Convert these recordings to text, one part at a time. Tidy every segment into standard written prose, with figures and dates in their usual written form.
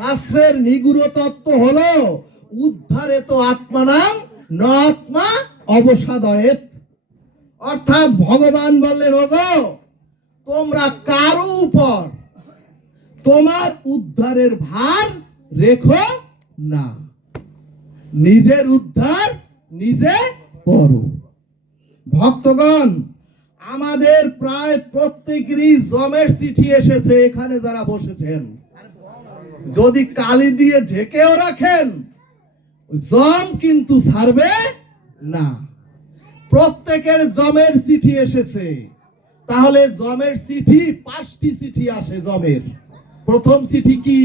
শাস্ত্রের নিগুড় তত্ত্ব হলো উদ্ধারে তো আত্মানাং ন আত্মা অবসাদয়েত। অর্থাৎ ভগবান বললেন, ওগো তোমরা কারো উপর তোমার উদ্ধারের ভার রেখো না, নিজের উদ্ধার নিজে করো। ভক্তগণ, আমাদের প্রায় প্রত্যেকেরই জমের চিঠি এসেছে। এখানে যারা বসেছেন, যদি কালি দিয়ে ঢেকেও রাখেন, জম কিন্তু ছাড়বে না। প্রত্যেকের জমের চিঠি এসেছে। তাহলে জমের চিঠি 5টি চিঠি আসে জমের। প্রথম চিঠি কি?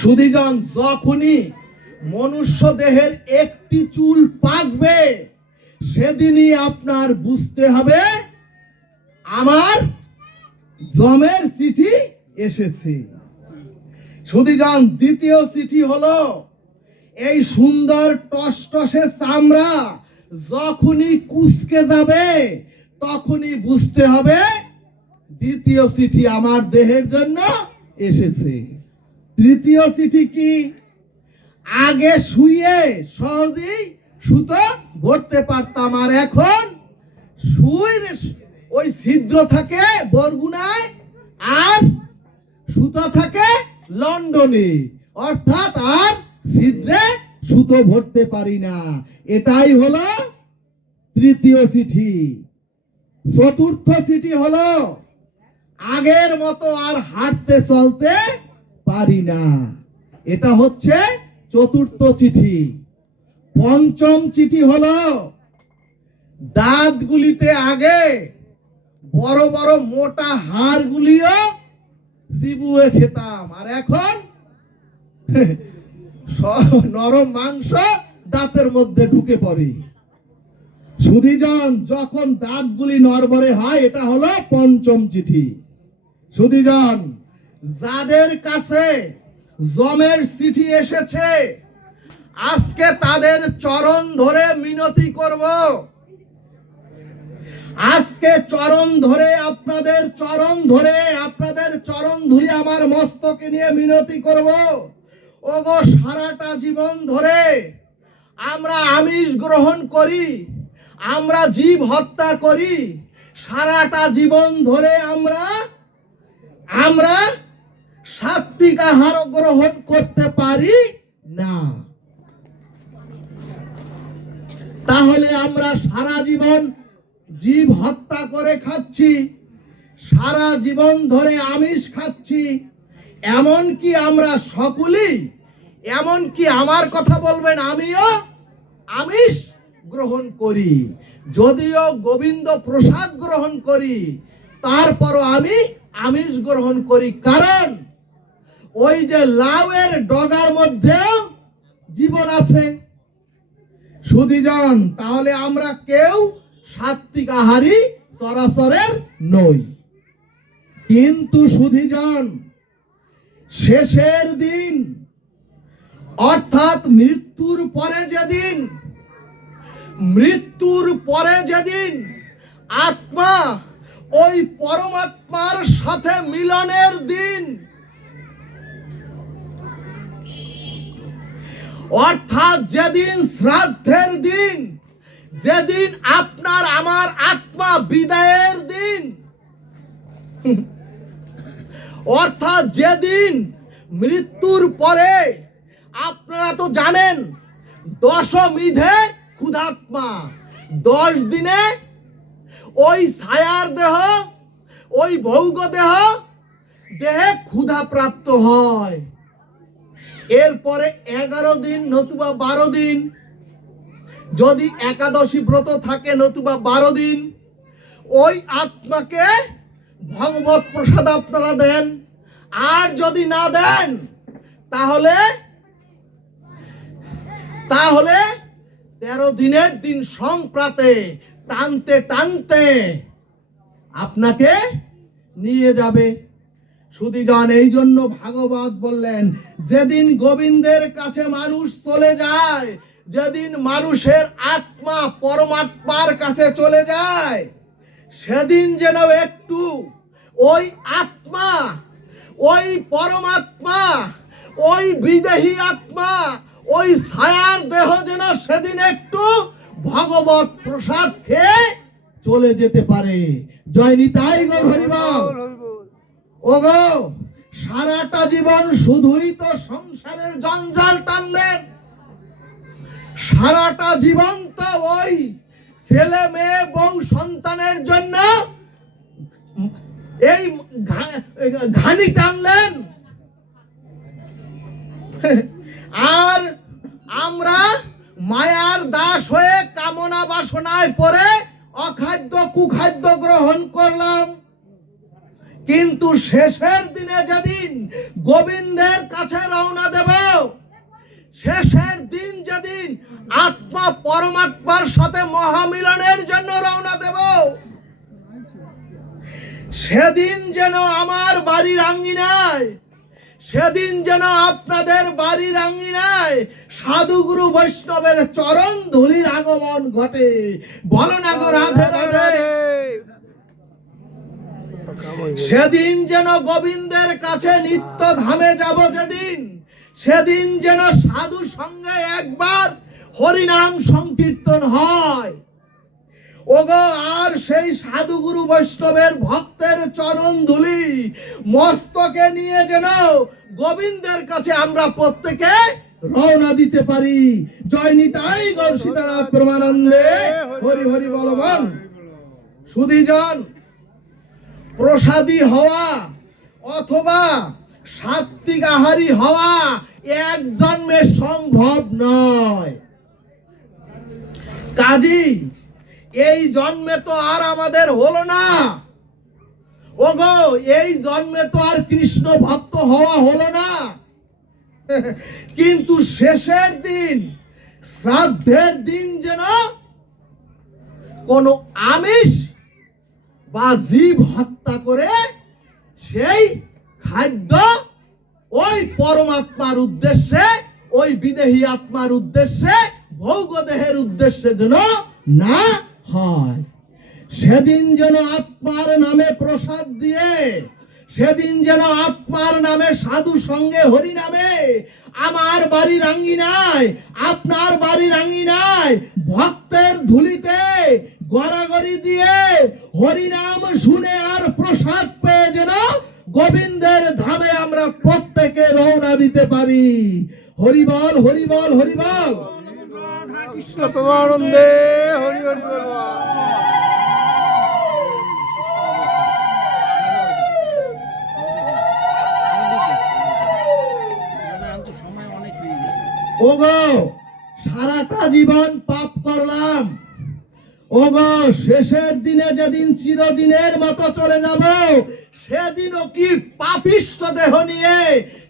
সুধীজন, যখনই মনুষ্য দেহের একটি চুল পাকবে, সেদিনই আপনার বুঝতে হবে আমার জমের চিঠি এসেছে। সুধীজন, দ্বিতীয় চিঠি হলো এই সুন্দর টসটসে চামড়া যখনই কুঁচকে যাবে, তখনই বুঝতে হবে দ্বিতীয় চিঠি আমার দেহের জন্য এসেছে। তৃতীয় চিঠি কি? আগে শুয়ে সহজেই সুতো ভরতে পারতাম, আর এখন শুয়ে ওই ছিদ্র থাকে বরগুনায় আর সুতো থাকে লন্ডনে। অর্থাৎ আর ছিদ্রে সুতো ভরতে পারি না। এটাই হলো তৃতীয় চিঠি। চতুর্থ চিঠি হলো আগের মতো আর হাঁটতে চলতে পারি না। এটা হচ্ছে চতুর্থ চিঠি। পঞ্চম চিঠি হলো দাঁতগুলিতে আগে বড় বড় মোটা হাড়গুলিও চিবুয়ে খেতাম, আর এখন নরম মাংস দাঁতের মধ্যে ঢুকে পড়ে। সুধীজন, যখন দাঁতগুলি নড়বড়ে হয়, এটা হলো পঞ্চম চিঠি। সুধীজন, যাদের কাছে জমের চিঠি এসেছে, আজকে তাদের চরণ ধরে মিনতি করব। আজকে চরণ ধরে আপনাদের চরণ ধুলি আমার মস্তকে নিয়ে মিনতি করব। ওগো, সারাটা জীবন ধরে আমরা আমিষ গ্রহণ করি, আমরা জীব হত্যা করি, সারাটা জীবন ধরে আমরা সাত্বিক আহার গ্রহণ করতে পারি না। তাহলে আমরা সারা জীবন জীব হত্যা করে খাচ্ছি, সারা জীবন ধরে আমিষ খাচ্ছি। এমনকি আমরা সকলেই, এমনকি আমার কথা বলবেন, আমিও আমিষ গ্রহণ করি। যদিও গোবিন্দ প্রসাদ গ্রহণ করি, তারপরও আমি আমিষ গ্রহণ করি। কারণ ওই যে লাউয়ের ডগার মধ্যেও জীবন আছে। সুধীজন, তাহলে আমরা কেউ সাত্বিক আহারী চরাচরের নই। কিন্তু সুধীজন, শেষের দিন অর্থাৎ মৃত্যুর পরে যেদিন আত্মা ওই পরমাত্মার সাথে মিলনের দিন, অর্থাৎ যেদিন শ্রাদ্ধের দিন, যেদিন আপনার আমার আত্মা বিদায়ের দিন, অর্থাৎ যেদিন মৃত্যুর পরে, আপনারা তো জানেন দশমিধে ক্ষুধাত্মা, 10 দিনে ওই ছায়ার দেহ, ওই ভৌগ দেহে ক্ষুধা প্রাপ্ত হয়। এরপরে 11 দিন নতুবা 12 দিন, যদি একাদশী ব্রত থাকে নতুবা 12 দিন, ওই আত্মাকে ভগবত প্রসাদ আপনারা দেন। আর যদি না দেন, তাহলে 13 দিনের দিন সংপ্রাতে টানতে আপনাকে নিয়ে যাবে। সুধীজন, এই জন্য ভাগবত বললেন, যেদিন গোবিন্দের কাছে মানুষ চলে যায়, যেদিন মানুষের আত্মা পরমাত্মার কাছে চলে যায়, সেদিন যেন একটু ওই আত্মা ওই পরমাত্মা, ওই বিদেহী আত্মা, ওই ছায়ার দেহ যেন সেদিন একটু ভগবত প্রসাদ খেয়ে চলে যেতে পারে। জয় নিতাই গো হরিবল। ওগো সারাটা জীবন শুধুই তো সংসারের জঞ্জাল টানলেন, সারাটা জীবন তো ওই ছেলে মেয়ে বউ সন্তানের জন্য এই ঘানি টানলেন, আর আমরা মায়ার দাস হয়ে কামনা বাসনায় পড়ে অখাদ্য কুখাদ্য গ্রহণ করলাম। কিন্তু শেষের দিনে যেদিন গোবিন্দের কাছে রওনা দেব, শেষের দিন যেদিন আত্মা পরমাত্মার সাথে মহামিলনের জন্য রওনা দেব, সেদিন যেন আমার বাড়ির আঙ্গিনায়, সেদিন যেন আপনাদের বাড়ির আঙ্গিনায় সাধুগুরু বৈষ্ণবের চরণ ধুলির আগমন ঘটে। বলো না গো রাধে রাধে। সেদিন যেন গোবিন্দের কাছে নিত্য ধামে যাব যেদিন, সেদিন যেন সাধু সঙ্গে একবার হরিনাম সংকীর্তন হয়। ওগো আর সেই সাধুগুরু বৈষ্ণবের ভক্তের চরণ ধুলি মস্তকে নিয়ে যেন গোবিন্দের কাছে আমরা প্রত্যেকে রওনা দিতে পারি। জয় নিতাই গৌর সীতানাথ প্রেমানন্দে হরি হরি বলবান। সুধীজন, প্রসাদী হওয়া অথবা সাত্বিক আহারী হওয়া এক জন্মে সম্ভব নয়। কাজী এই জন্মে তো আর আমাদের হলো না। ওগো এই জন্মে তো আর কৃষ্ণ ভক্ত হওয়া হলো না। কিন্তু শেষের দিন, শ্রাদ্ধের দিন যেন কোন আমিষ বা জীব হত্যা করে সেই খাদ্য ওই পরমাত্মার উদ্দেশ্যে, ওই বিদেহী আত্মার উদ্দেশ্যে, ভৌগ দেহের উদ্দেশ্যে যেন না হয়। সেদিন যেন আত্মার নামে প্রসাদ দিয়ে, সেদিন যেন আত্মার নামে সাধু সঙ্গে হরি নামে আমার বাড়ির আঙ্গিনায়, আপনার বাড়ির আঙ্গিনায় ভক্তের ধুলিতে গড়াগড়ি দিয়ে হরিনাম শুনে আর প্রসাদ পেয়ে যেন গোবিন্দের ধামে আমরা প্রত্যেকে রওনা দিতে পারি। হরিবল হরিবল হরিবল। কৃষ্ণ প্রেমানন্দে হরি হরি বল। ওগো সারাটা জীবন পাপ করলাম, ওগো শেষের দিনে যেদিন চিরদিনের মতো চলে যাব, সেদিনও কি পাপিষ্ঠ দেহ নিয়ে,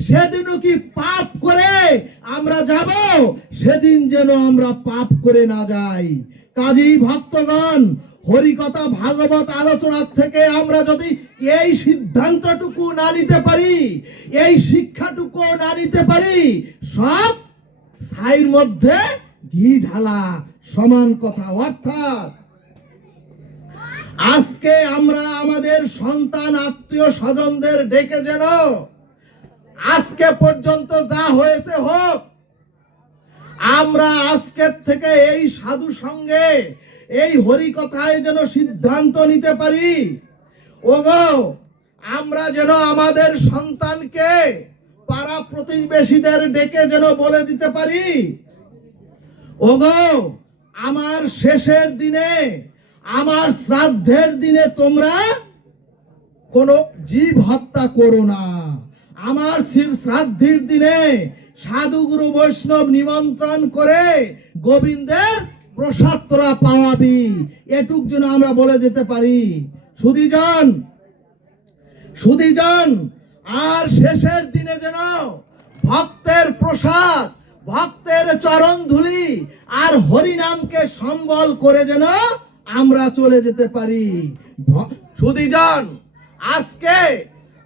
সেদিনও কি পাপ করে আমরা যাব, সেদিন যেন আমরা পাপ করে না যাই। কাজেই ভক্তগণ, হরিকথা ভাগবত আলোচনার থেকে আমরা যদি এই সিদ্ধান্তটুকু না নিতে পারি, এই শিক্ষাটুকু না নিতে পারি, সব ছাইর মধ্যে ঘি ঢালা সমান কথা। অর্থাৎ আজকে আমরা আমাদের সন্তান আত্মীয় স্বজনদের ডেকে যেন আজকে পর্যন্ত যা হয়েছে হোক, আমরা আজকের থেকে এই সাধু সঙ্গে এই হরি কথায় যেন সিদ্ধান্ত নিতে পারি। ওগো আমরা যেন আমাদের সন্তানকে পাড়া প্রতিবেশীদের ডেকে যেন বলে দিতে পারি, ওগো আমার শেষের দিনে, আমার শ্রাদ্ধের দিনে তোমরা কোনো জীব হত্যা করো না। আমার শ্রাদ্ধের দিনে সাধুগুরু বৈষ্ণব নিমন্ত্রণ করে গোবিন্দের প্রসাদ তোরা পাওয়াবি, এটুক যেন আমরা বলে যেতে পারি। সুধীজন, সুধীজন, আর শেষের দিনে যেন ভক্তের প্রসাদ, ভক্তের চরণ ধুলি আর হরিনামকে সম্বল করে যেন আমরা চলে যেতে পারি। সুধীজন, আজকে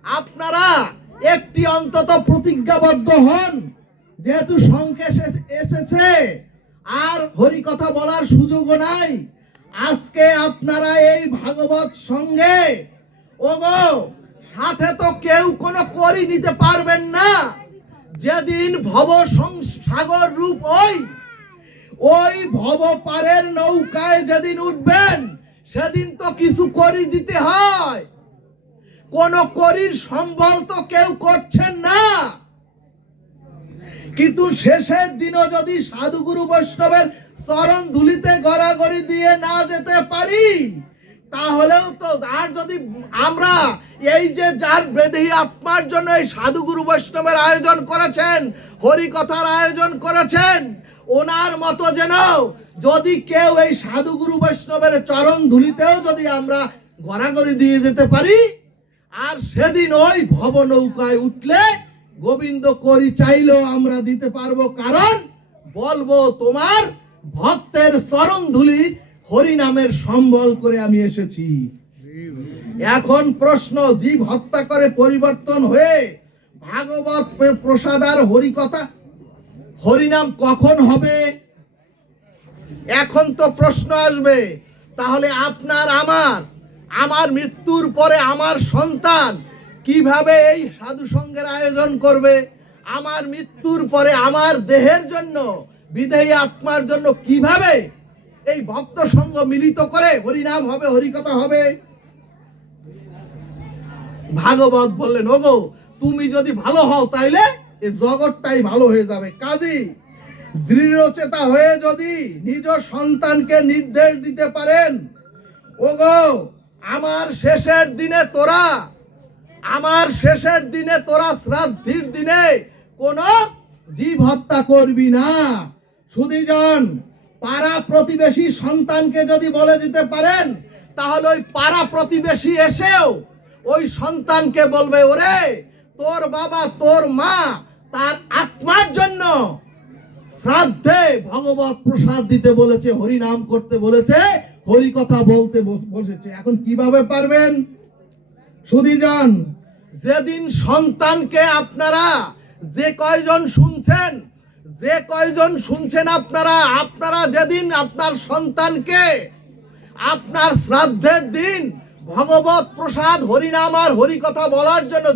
আপনারা একটি অন্তত প্রতিজ্ঞাবদ্ধ হন, যেহেতু সংকেশ এসেছে আর হরি কথা বলার সুযোগও নাই। আজকে আপনারা এই ভাগবত সঙ্গে ওগো সাথে তো কেউ কোনো করি নিতে পারবেন না। যেদিন ভব সাগর রূপ ওই ভব পারের নৌকায় যেদিন উঠবেন, সেদিন তো কিছু করি দিতে হয়। কোন করির সম্বল তো কেউ করছেন না। কিন্তু শেষের দিনও যদি সাধুগুরু বৈষ্ণবের চরণ ধুলিতে গড়াগড়ি দিয়ে না যেতে পারি, তাহলেও তো, আর যদি আমরা এই যে যার বেদেহী আত্মার জন্য এই সাধুগুরু বৈষ্ণবের আয়োজন করেছেন, হরিকথার আয়োজন করেছেন, ওনার মতো যেন যদি কেউ এই সাধুগুরু বৈষ্ণবের চরণ ধুলিতেও যদি আমরা গড়াগড়ি দিয়ে যেতে পারি, আর সেদিন ওই ভব নৌকায় উঠলে গোবিন্দ করি চাইলেও আমরা দিতে পারবো। কারণ বলবো তোমার ভক্তের চরণ ধুলি হরি নামের সম্বল করে আমি এসেছি। এখন প্রশ্ন, জীব হত্যা করে পরিবর্তন হয়ে ভাগবত প্রসাদ আর হরিকথা হরিনাম কখন হবে? এখন তো প্রশ্ন আসবে, তাহলে আপনার আমার মৃত্যুর পরে আমার সন্তান কিভাবে এই সাধু সঙ্গের আয়োজন করবে? আমার মৃত্যুর পরে আমার দেহের জন্য, বিদেহী আত্মার জন্য কিভাবে এই ভক্ত সঙ্গ মিলিত করে হরিনাম হবে, হরিকথা হবে? ভাগবত বললেন, ওগো তুমি যদি ভালো হও তাইলে এই জগৎটাই ভালো হয়ে যাবে। কাজী দৃঢ়চেতা হয়ে যদি নিজ সন্তানকে নির্দেশ দিতে পারেন, ওগো আমার শেষের দিনে তোরা শ্রাদ্ধির দিনে কোন জীব হত্যা করবি না। সুধীজন, পাড়া প্রতিবেশী সন্তানকে যদি বলে দিতে পারেন, তাহলে ওই পাড়া প্রতিবেশী এসেও ওই সন্তানকে বলবে, ওরে তোর বাবা তোর মা তার আত্মার জন্য শ্রাদ্ধে ভগবত প্রসাদ দিতে বলেছে, হরি নাম করতে বলেছে, হরি কথা বলতে বসেছে। এখন কিভাবে পারবেন? সুধীজন, যেদিন সন্তানকে আপনারা যে কয়জন শুনছেন আপনারা যেদিন আপনার সন্তানকে আপনার শ্রাদ্ধের দিন ভগবত প্রসাদ হরিনাম আর হরিকথা বলার জন্য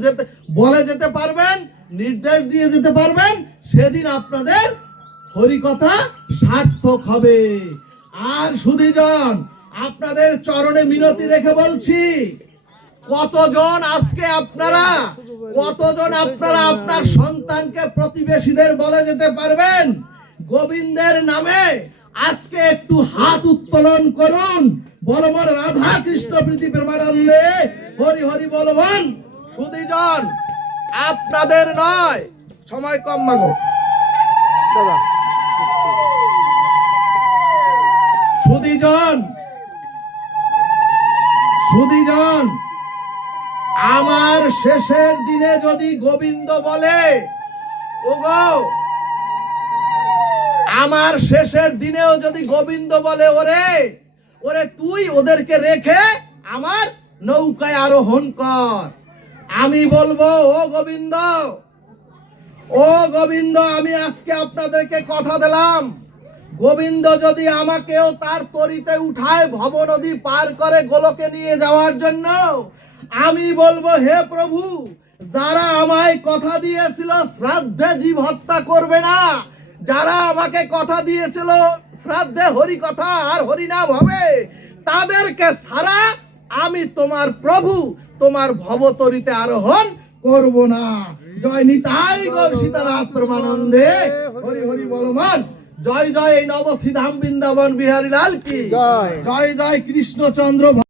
যেতে পারবেন, নির্দেশ দিয়ে যেতে পারবেন, সেদিন আপনাদের হরিকথা সার্থক হবে। আর সুধীজন, আপনাদের চরণে মিনতি রেখে বলছি, কতজন আপনার সন্তানকে প্রতিবেশীদের বলে যেতে পারবেন গোবিন্দের নামে? আজকে একটু হাত উত্তোলন করুন, বলবান রাধা কৃষ্ণ প্রীতি প্রেমানন্দে হরি হরি বলবান। সুধীজন, আপনাদের নয়, সময় কম মাগো। সুধীজন, আমার শেষের দিনে যদি গোবিন্দ বলে, ওগো আমার শেষের দিনেও যদি গোবিন্দ বলে, ওরে তুই ওদেরকে রেখে আমার নৌকায় আরোহণ কর, আমি বলবো, ও গোবিন্দ, আমি আজকে আপনাদেরকে কথা দিলাম, গোবিন্দ যদি আমাকেও তার তরিতে উঠায় ভব নদী পার করে গোলকে নিয়ে যাওয়ার জন্য, আমি বলবো, হে প্রভু, যারা আমায় কথা দিয়েছিল শ্রাদ্ধে জীব হত্যা করবে না, যারা আমাকে কথা দিয়েছিল শ্রাদ্ধে হরি কথা আর হরিনাম হবে, তাদেরকে ছাড়া আমি তোমার প্রভু তোমার ভবতরিতে আরোহণ করব না। জয় নিতাই গৌর সীতানাথ প্রেমানন্দে হরি হরি বলমান। জয় জয় এই নবসিধাম বৃন্দাবন বিহারী লাল কি জয়। জয় জয় কৃষ্ণচন্দ্র।